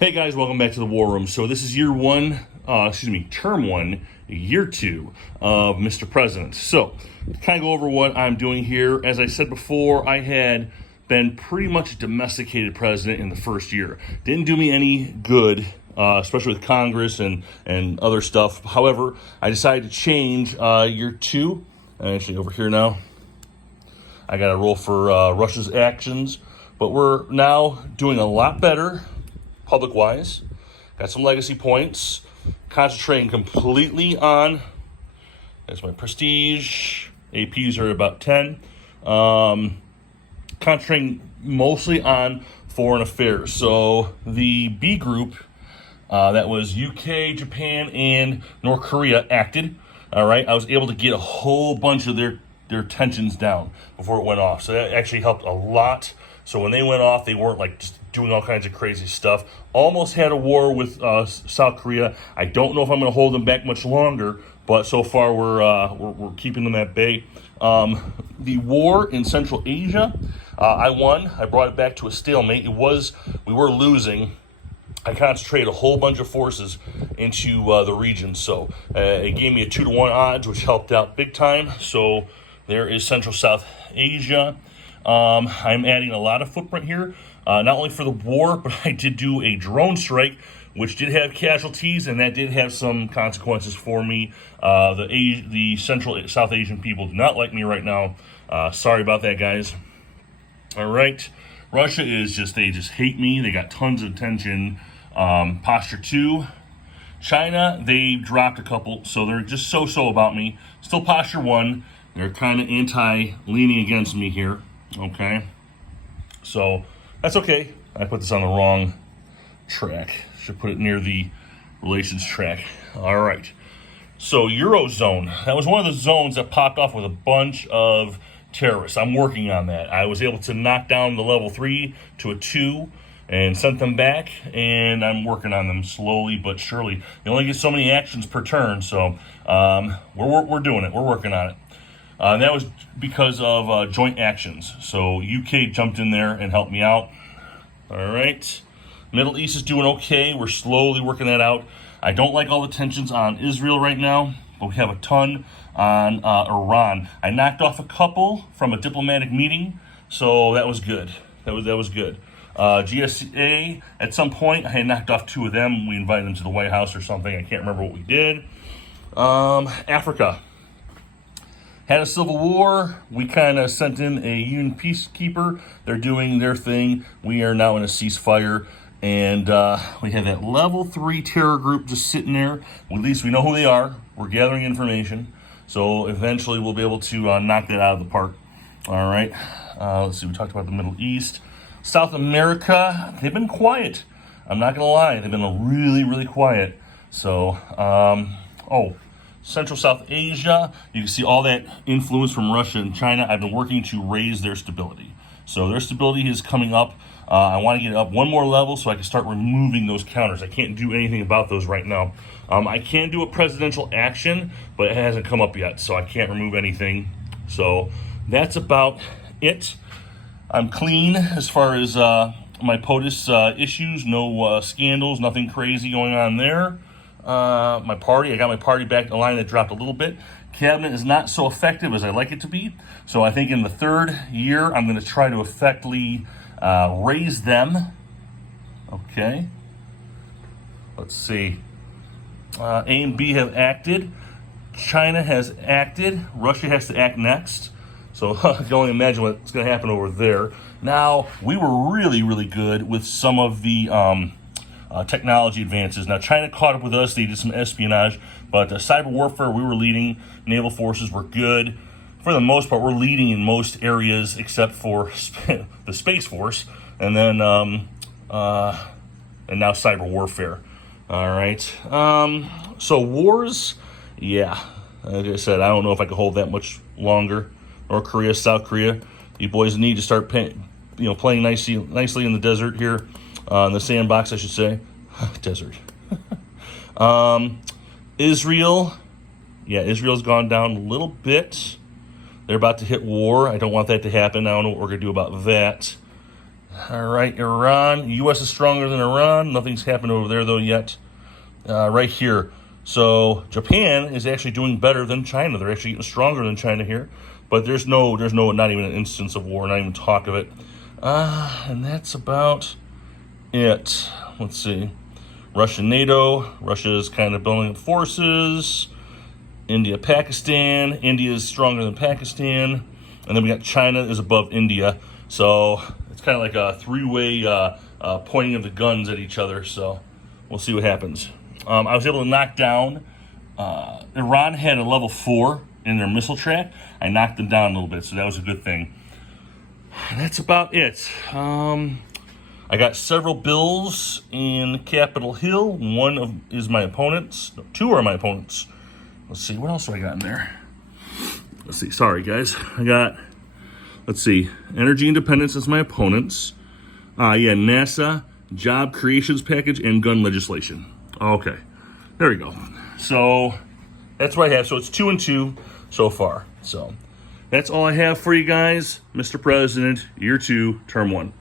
Hey guys, welcome back to the War Room. So this is term one, year two of Mr. President. So to kind of go over what I'm doing here, as I said before, I had been pretty much a domesticated president in the first year. Didn't do me any good, especially with Congress and other stuff. However, I decided to change year two. Actually, over here now, I got a roll for Russia's actions, but we're now doing a lot better public-wise. Got some legacy points. Concentrating completely on, that's my prestige. APs are about 10. Concentrating mostly on foreign affairs. So the B group, that was UK, Japan, and North Korea acted. All right, I was able to get a whole bunch of their tensions down before it went off. So that actually helped a lot. So when they went off, they weren't like just doing all kinds of crazy stuff. Almost had a war with South Korea. I don't know if I'm going to hold them back much longer, but so far we're keeping them at bay. The war in Central Asia, I won. I brought it back to a stalemate. We were losing. I concentrated a whole bunch of forces into the region, so it gave me a 2-to-1 odds, which helped out big time. So there is Central South Asia. I'm adding a lot of footprint here, not only for the war, but I did do a drone strike, which did have casualties, and that did have some consequences for me. The Central South Asian people do not like me right now. Sorry about that, guys. All right. Russia they just hate me. They got tons of attention. Posture 2. China, they dropped a couple, so they're just so-so about me. Still posture 1. They're kind of leaning against me here. Okay, so that's okay. I put this on the wrong track. Should put it near the relations track. All right. So Eurozone, that was one of the zones that popped off with a bunch of terrorists. I'm working on that. I was able to knock down the level 3 to a 2 and sent them back, and I'm working on them slowly but surely. They only get so many actions per turn, so we're doing it. We're working on it. And that was because of joint actions. So UK jumped in there and helped me out. All right. Middle East is doing okay. We're slowly working that out. I don't like all the tensions on Israel right now, but we have a ton on Iran. I knocked off a couple from a diplomatic meeting, so that was good. That was good. GSA, at some point, I had knocked off 2 of them. We invited them to the White House or something. I can't remember what we did. Africa. Had a civil war. We kind of sent in a UN peacekeeper. They're doing their thing. We are now in a ceasefire. And we have that level 3 terror group just sitting there. Well, at least we know who they are. We're gathering information. So eventually we'll be able to knock that out of the park. All right. Let's see. We talked about the Middle East. South America, they've been quiet. I'm not going to lie. They've been really, really quiet. So, Central South Asia, you can see all that influence from Russia and China. I've been working to raise their stability. So their stability is coming up. I want to get it up one more level so I can start removing those counters. I can't do anything about those right now. I can do a presidential action, but it hasn't come up yet, so I can't remove anything. So that's about it. I'm clean as far as my POTUS issues. No scandals, nothing crazy going on there. I got my party back in line. That dropped a little bit. Cabinet is not so effective as I like it to be. So I think in the third year, I'm going to try to effectively raise them. Okay. Let's see. A and B have acted. China has acted. Russia has to act next. So I can only imagine what's going to happen over there. Now, we were really, really good with some of the technology advances. Now, China caught up with us. They did some espionage, but cyber warfare, we were leading. Naval forces were good. For the most part, we're leading in most areas except for the Space Force, and then and now cyber warfare. All right. So wars, yeah. Like I said, I don't know if I can hold that much longer. North Korea, South Korea, you boys need to start playing nicely in the desert here. In the sandbox, I should say. Desert. Israel. Yeah, Israel's gone down a little bit. They're about to hit war. I don't want that to happen. I don't know what we're going to do about that. All right, Iran. U.S. is stronger than Iran. Nothing's happened over there, though, yet. Right here. So Japan is actually doing better than China. They're actually getting stronger than China here. But there's not even an instance of war, not even talk of it. And that's about it. Let's see. Russia, NATO. Russia is kind of building up forces. India, Pakistan. India is stronger than Pakistan. And then we got China is above India. So it's kind of like a three-way pointing of the guns at each other. So we'll see what happens. I was able to knock down. Iran had a level 4 in their missile track. I knocked them down a little bit, so that was a good thing. That's about it. I got several bills in Capitol Hill. One is my opponent's. No, 2 are my opponent's. Let's see, what else do I got in there? Let's see, sorry guys. I got, let's see, energy independence is my opponent's. NASA, job creations package, and gun legislation. Okay, there we go. So that's what I have. So it's 2 and 2 so far. So that's all I have for you guys. Mr. President, year 2, term 1.